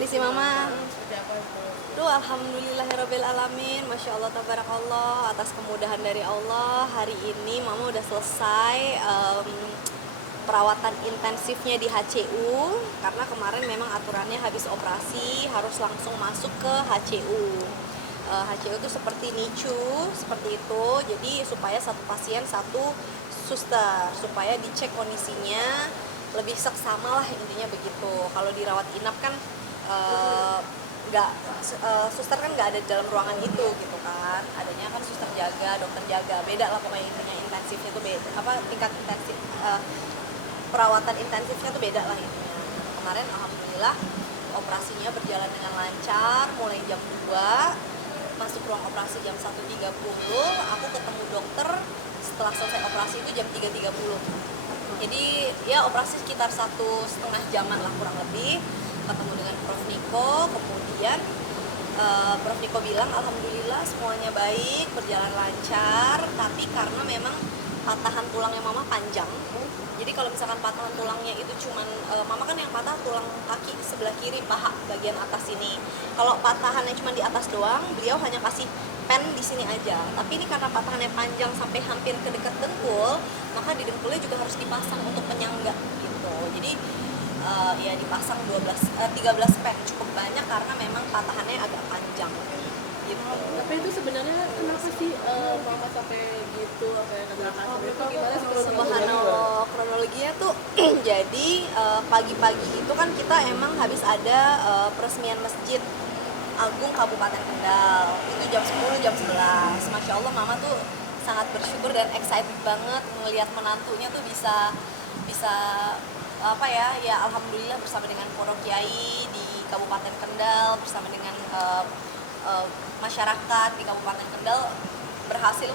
kondisi mama? Seperti apa itu? Duh, alhamdulillahirabbil alamin, masya Allah tabarakallah, atas kemudahan dari Allah. Hari ini mama udah selesai perawatan intensifnya di HCU, karena kemarin memang aturannya habis operasi harus langsung masuk ke HCU. HCU itu seperti NICU, seperti itu. Jadi supaya satu pasien satu suster, supaya dicek kondisinya lebih seksama lah, intinya begitu. Kalau dirawat inap kan nggak suster kan nggak ada di dalam ruangan itu gitu kan, adanya kan suster jaga, dokter jaga, beda lah pokoknya. Intinya intensifnya tuh beda, tingkat intensif perawatan intensifnya tuh beda lah intinya. Kemarin alhamdulillah operasinya berjalan dengan lancar, mulai jam 2 masuk ruang operasi jam 1.30, aku ketemu dokter setelah selesai operasi itu jam 3.30. Jadi ya operasi sekitar 1,5 jaman lah kurang lebih. Ketemu dengan Prof. Niko, kemudian Prof. Niko bilang alhamdulillah semuanya baik, berjalan lancar, tapi karena memang patahan tulangnya mama panjang. Jadi kalau misalkan patahan tulangnya itu cuman mama kan yang patah tulang kaki sebelah kiri paha bagian atas ini. Kalau patahannya cuma di atas doang, beliau hanya kasih pen di sini aja. Tapi ini karena patahannya panjang sampai hampir ke dekat dengkul, maka di dengkulnya juga harus dipasang untuk penyangga gitu. Jadi ya dipasang 13 pen, cukup banyak karena memang patahannya agak panjang gitu. Tapi itu sebenarnya kenapa sih mama sampai gitu, sampai kena kanker itu gimana sih? Subhanallah, kronologinya tuh jadi pagi-pagi itu kan kita emang habis ada peresmian Masjid Agung Kabupaten Kendal. Itu jam 10, jam 11. Masya Allah mama tuh sangat bersyukur dan excited banget ngelihat menantunya tuh bisa apa ya alhamdulillah bersama dengan para kiai di Kabupaten Kendal, bersama dengan masyarakat di Kabupaten Kendal berhasil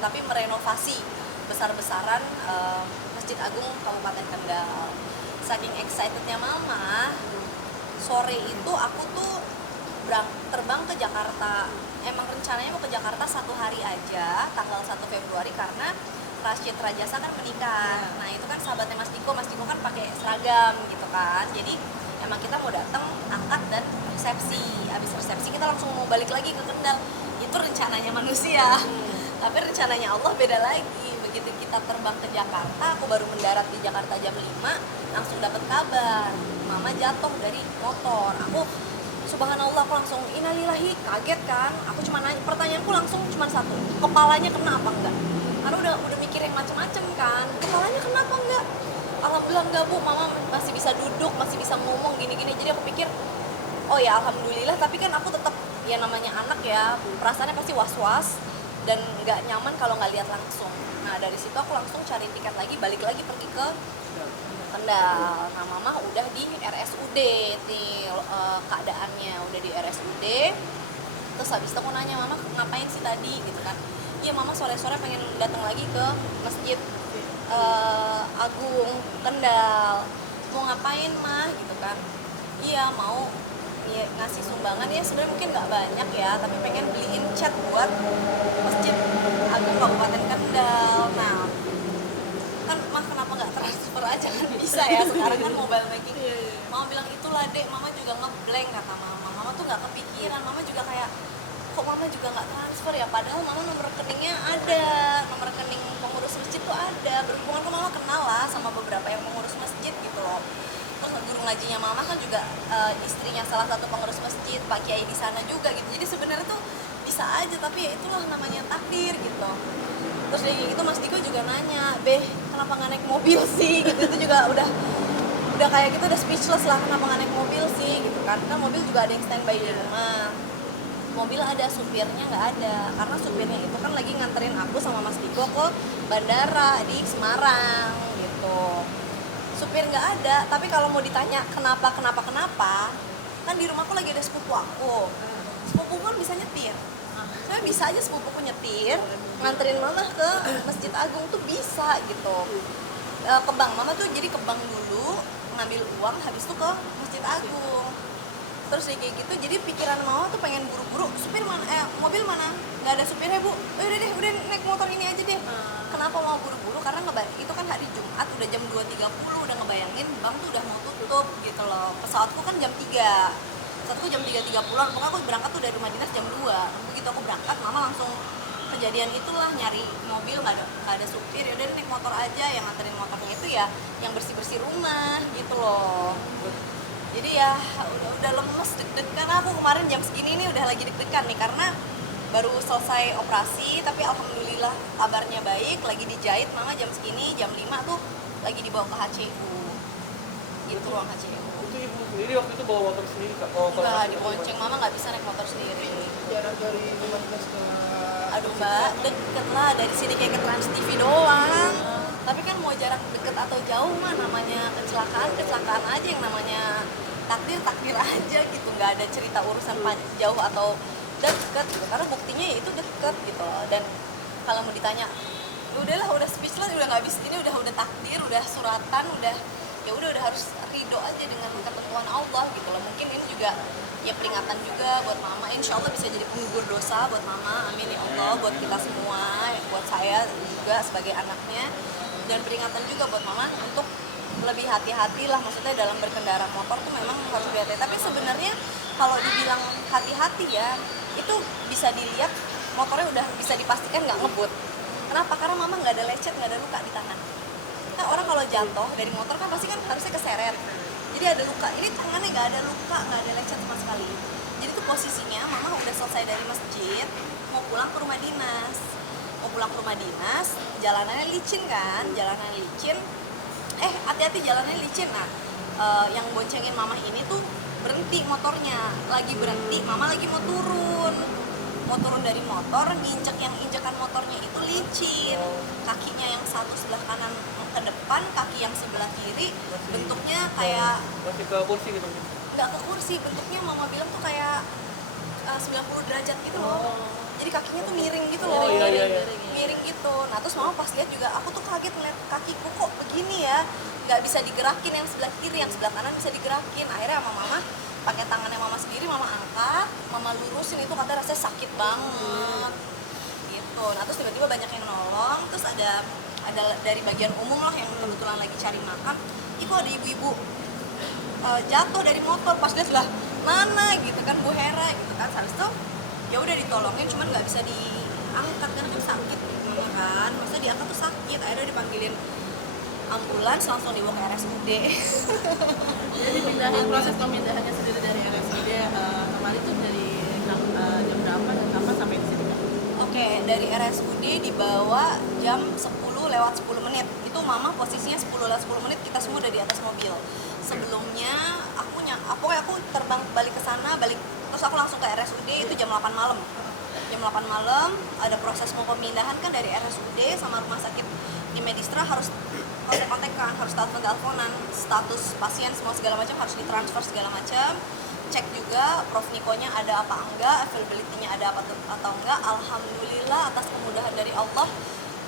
tapi merenovasi besar-besaran Masjid Agung Kabupaten Kendal. Saking excitednya mama, sore itu aku tuh terbang ke Jakarta. Emang rencananya mau ke Jakarta 1 hari aja, tanggal 1 Februari, karena Rashid Rajasa kan menikah. Nah itu kan sahabatnya Mas Diko kan pakai seragam gitu kan. Jadi emang kita mau datang akad dan resepsi. Habis resepsi kita langsung mau balik lagi ke Kendal. Itu rencananya manusia. Tapi rencananya Allah beda lagi. Begitu kita terbang ke Jakarta, aku baru mendarat di Jakarta jam 5, langsung dapat kabar mama jatuh dari motor. Aku subhanallah, aku langsung innalillahi, kaget kan. Aku cuma nanya, pertanyaanku langsung cuma satu, kepalanya kena apa enggak? Karena udah mikir yang macam-macam kan, kepalanya kenapa enggak? Alhamdulillah enggak bu, mama masih bisa duduk, masih bisa ngomong gini-gini. Jadi aku pikir oh ya alhamdulillah, tapi kan aku tetap ya namanya anak ya, perasaannya pasti was-was dan nggak nyaman kalau nggak lihat langsung. Nah dari situ aku langsung cari tiket lagi, balik lagi pergi ke Kendal. Nah mama udah di RSUD nih, keadaannya udah di RSUD. Terus habis itu aku nanya, mama ngapain sih tadi gitu kan? Iya mama sore-sore pengen datang lagi ke Masjid Agung Kendal. Mau ngapain mah gitu kan? Iya mau ngasih sumbangan, ya sebenarnya mungkin nggak banyak ya, tapi pengen beliin cat buat Masjid Agung Kabupaten Kendal. Nah kan mah kenapa nggak transfer aja, kan bisa ya sekarang kan mobile banking. Mama bilang itulah dek, mama juga ngeblank kata mama tuh nggak kepikiran. Mama juga kayak kok mama juga nggak transfer ya, padahal mama nomor rekeningnya ada, nomor rekening pengurus masjid tuh ada. Berhubungan kan mama kenal lah sama beberapa yang pengurus masjid gitu loh. Terus guru ngajinya mama kan juga istrinya salah satu pengurus masjid, Pak Kiai di sana juga gitu. Jadi sebenarnya tuh bisa aja, tapi ya itulah namanya takdir gitu. Terus kayak gitu Mas Diko juga nanya, beh kenapa nggak naik mobil sih gitu. Itu juga udah kayak gitu, udah speechless lah, kenapa nggak naik mobil sih gitu kan mobil juga ada yang standby di rumah. Mobil ada, supirnya nggak ada, karena supirnya itu kan lagi nganterin aku sama Mas Diko ke bandara di Semarang gitu. Supir nggak ada, tapi kalau mau ditanya kenapa kan di rumahku lagi ada sepupu aku. Sepupu kan bisa nyetir, saya bisa aja sepupuku nyetir nganterin mama ke Masjid Agung tuh bisa gitu. Ke bank, mama tuh jadi ke bank dulu ngambil uang, habis itu ke Masjid Agung. terus kayak gitu. Jadi pikiran mama tuh pengen buru-buru, supir mana, mobil mana, nggak ada supirnya bu, udah deh, udah naik motor ini aja deh. Kenapa mau buru-buru? Karena itu kan hari Jumat udah jam 2.30, udah ngebayangin bank tuh udah mau tutup gitu loh. Pesawatku kan jam 3, pesawatku jam 3.30an, pokoknya aku berangkat tuh dari rumah dinas jam 2. Begitu aku berangkat, mama langsung kejadian itulah, nyari mobil nggak ada supir, ya udah naik motor aja. Yang nganterin motornya itu ya yang bersih rumah gitu loh. Jadi ya udah lemes, deg-degan. Aku kemarin jam segini nih udah lagi deg-degan nih karena baru selesai operasi, tapi alhamdulillah kabarnya baik, lagi dijahit. Mama jam segini, jam 5 tuh lagi dibawa ke HCU gitu, ruang HCU. Itu ibu sendiri waktu itu bawa motor sendiri kak? Enggak, dibonceng. Mama nggak bisa naik motor sendiri. Jarak dari rumah dinas ke Aduh mbak, deket lah, dari sini kayak ke Trans TV doang. Tapi kan mau jarak deket atau jauh mah namanya kecelakaan aja, yang namanya takdir aja gitu. Nggak ada cerita urusan jauh atau deket gitu, karena buktinya ya itu deket gitu loh. Dan kalau mau ditanya, udahlah, udah speechless, udah nggak bisa, ini udah takdir, udah suratan, udah harus ridho aja dengan ketentuan Allah gitu loh. Mungkin ini juga ya peringatan juga buat mama, insya Allah bisa jadi penggugur dosa buat mama, amin ya Allah, buat kita semua, buat saya juga sebagai anaknya, dan peringatan juga buat mama untuk lebih hati-hati lah, maksudnya dalam berkendara motor tuh memang harus hati-hati. Tapi sebenarnya kalau dibilang hati-hati ya, itu bisa dilihat motornya udah bisa dipastikan nggak ngebut. Kenapa? Karena mama nggak ada lecet, nggak ada luka di tangan. Kan orang kalau jatuh dari motor kan pasti kan harusnya keseret, jadi ada luka. Ini tangannya nggak ada luka, nggak ada lecet sama sekali. Jadi tuh posisinya mama udah selesai dari masjid, mau pulang ke rumah dinas. Jalanannya licin kan, hati-hati jalannya licin. Nah, yang boncengin mama ini tuh berhenti motornya, lagi berhenti, mama lagi mau turun dari motor, injekan motornya itu licin, kakinya yang satu sebelah kanan ke depan, kaki yang sebelah kiri bentuknya kayak masih ke kursi gitu? nggak ke kursi, bentuknya mama bilang tuh kayak 90 derajat gitu loh. Jadi kakinya tuh miring gitu loh. Miring gitu. Nah terus mama pas lihat juga, aku tuh kaget ngeliat kakiku kok begini ya, nggak bisa digerakin yang sebelah kiri, yang sebelah kanan bisa digerakin. Akhirnya sama mama pakai tangannya mama sendiri, mama angkat, mama lurusin, itu katanya rasanya sakit banget gitu. Nah terus tiba-tiba banyak yang nolong, terus ada dari bagian umum lah yang kebetulan lagi cari makam, itu ada ibu-ibu jatuh dari motor, pas dia sebelah mana gitu kan, Bu Hera gitu kan. Habis itu ya udah ditolongin, cuman nggak bisa diangkat karena kan sakit gitu kan, maksudnya diangkat tuh sakit. Akhirnya dipanggilin ambulans, langsung dibawa ke RSUD. Jadi proses pemindahannya sendiri dari RSUD kemarin tuh dari jam berapa dan kapan sampai di sini? Oke, dari RSUD dibawa jam 10:10. Itu mama posisinya 10:10, kita semua udah di atas mobil. Sebelumnya aku terbang balik ke sana, terus aku langsung ke RSUD itu jam 8 malam. Jam 8 malam ada proses mau pemindahan kan, dari RSUD sama rumah sakit di Medistra harus kontak-kontakan, harus telepon-teleponan, status pasien semua segala macam harus ditransfer segala macam. Cek juga Prof Nikonya ada apa enggak, availability-nya ada apa atau enggak. Alhamdulillah atas kemudahan dari Allah,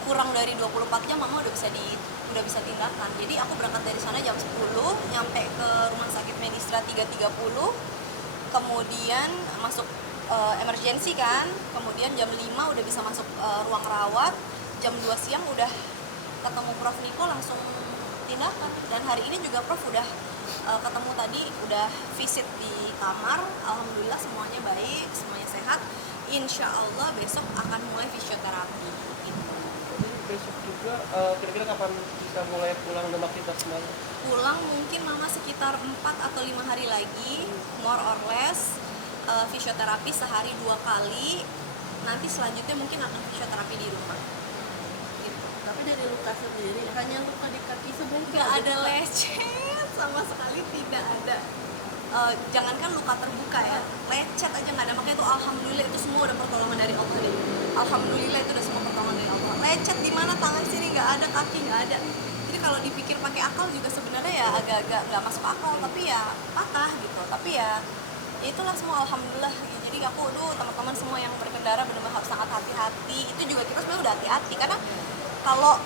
kurang dari 24 jam mama udah bisa tindakan. Jadi aku berangkat dari sana jam 10, nyampe ke rumah sakit Medistra 3.30, kemudian masuk emergency kan, kemudian jam 5 udah bisa masuk ruang rawat, jam 2 siang udah ketemu Prof Niko langsung tindakan. Dan hari ini juga Prof udah ketemu tadi, udah visit di kamar. Alhamdulillah semuanya baik, semuanya sehat. Insya Allah besok akan mulai fisioterapi gitu. Besok juga kira-kira kapan bisa mulai pulang dan aktivitas kembali? Pulang mungkin mama sekitar 4 atau 5 hari lagi, more or less. Fisioterapi sehari 2 kali, nanti selanjutnya mungkin akan fisioterapi di rumah gitu. Tapi dari luka sendiri, hanya luka di kaki sebenarnya Nggak ada lecet sama sekali, tidak ada. Jangankan luka terbuka ya, lecet aja nggak ada. Makanya itu alhamdulillah, itu semua udah pertolongan dari Allah nih. Alhamdulillah itu udah semua pertolongan dari Allah. Lecet di mana, tangan sini nggak ada, kaki nggak ada. Jadi kalau dipikir pakai akal juga sebenarnya ya agak-agak nggak masuk akal, tapi ya patah gitu. Tapi ya itulah semua alhamdulillah. Jadi aku teman-teman semua yang berkendara benar-benar harus sangat hati-hati. Itu juga kita sebenarnya udah hati-hati, karena kalau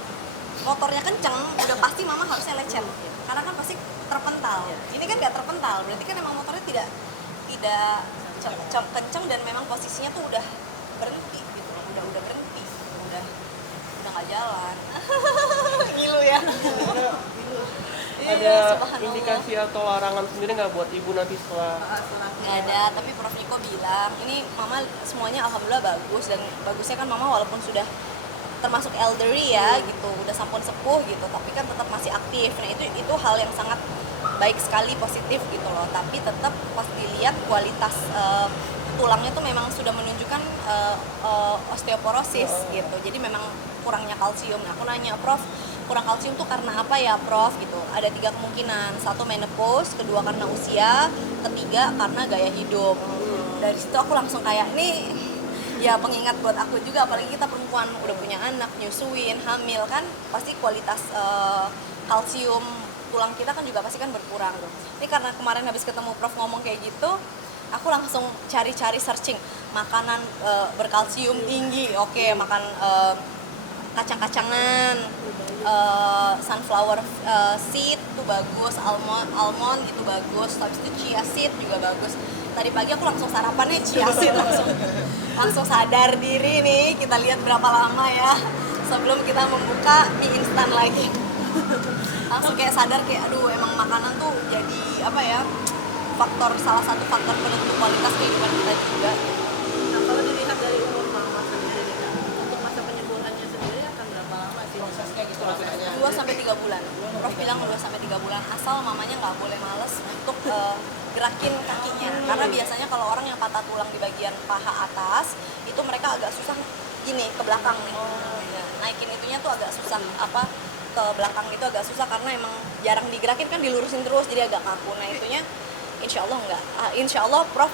motornya kenceng udah pasti mama harusnya lecet, karena kan pasti terpental. Ini kan nggak terpental, berarti kan emang motornya tidak tidak kenceng dan memang posisinya tuh udah berhenti gitu, udah berhenti, udah nggak jalan. Ngilu ya. Ada Iya, subhanallah. indikasi atau larangan sendiri nggak buat ibu nanti setelah setelah Nggak ada, tapi Prof Niko bilang ini mama semuanya alhamdulillah bagus, dan bagusnya kan mama walaupun sudah termasuk elderly ya gitu, udah sampun sepuh gitu, tapi kan tetap masih aktif. Nah itu hal yang sangat baik sekali, positif gitu loh. Tapi tetap pas dilihat kualitas tulangnya tuh memang sudah menunjukkan osteoporosis gitu, jadi memang kurangnya kalsium. Nah aku nanya, Prof, kurang kalsium tuh karena apa ya Prof gitu? Ada 3 kemungkinan, 1 menopause, kedua karena usia, ketiga karena gaya hidup. Dari situ aku langsung kayak nih ya pengingat buat aku juga, apalagi kita perempuan udah punya anak, nyusuin, hamil kan pasti kualitas kalsium tulang kita kan juga pasti kan berkurang. Ini karena kemarin habis ketemu Prof ngomong kayak gitu, aku langsung cari-cari searching makanan berkalsium tinggi. Oke, makan kacang-kacangan, sunflower seed itu bagus, almond itu bagus, habis itu chia seed juga bagus. Tadi pagi aku langsung sarapan nih chia seed, langsung sadar diri nih, kita lihat berapa lama ya sebelum kita membuka mie instan lagi. Langsung kayak sadar kayak aduh, emang makanan tuh jadi apa ya, salah satu faktor penentu kualitas kehidupan kita juga. Nah, kalau dilihat dari umur mama sendiri nih, Kak, untuk masa penyembuhannya sendiri akan berapa lama sih prosesnya gitu rasanya? 2-3 bulan. Prof bilang 2-3 bulan, asal mamanya nggak boleh males untuk gerakin kakinya. Karena biasanya kalau orang yang patah tulang di bagian paha atas, itu mereka agak susah gini ke belakang nih. Naikin itunya tuh agak susah, ke belakang itu agak susah karena emang jarang digerakin kan, dilurusin terus jadi agak kaku. Nah itunya insya Allah enggak. Insya Allah Prof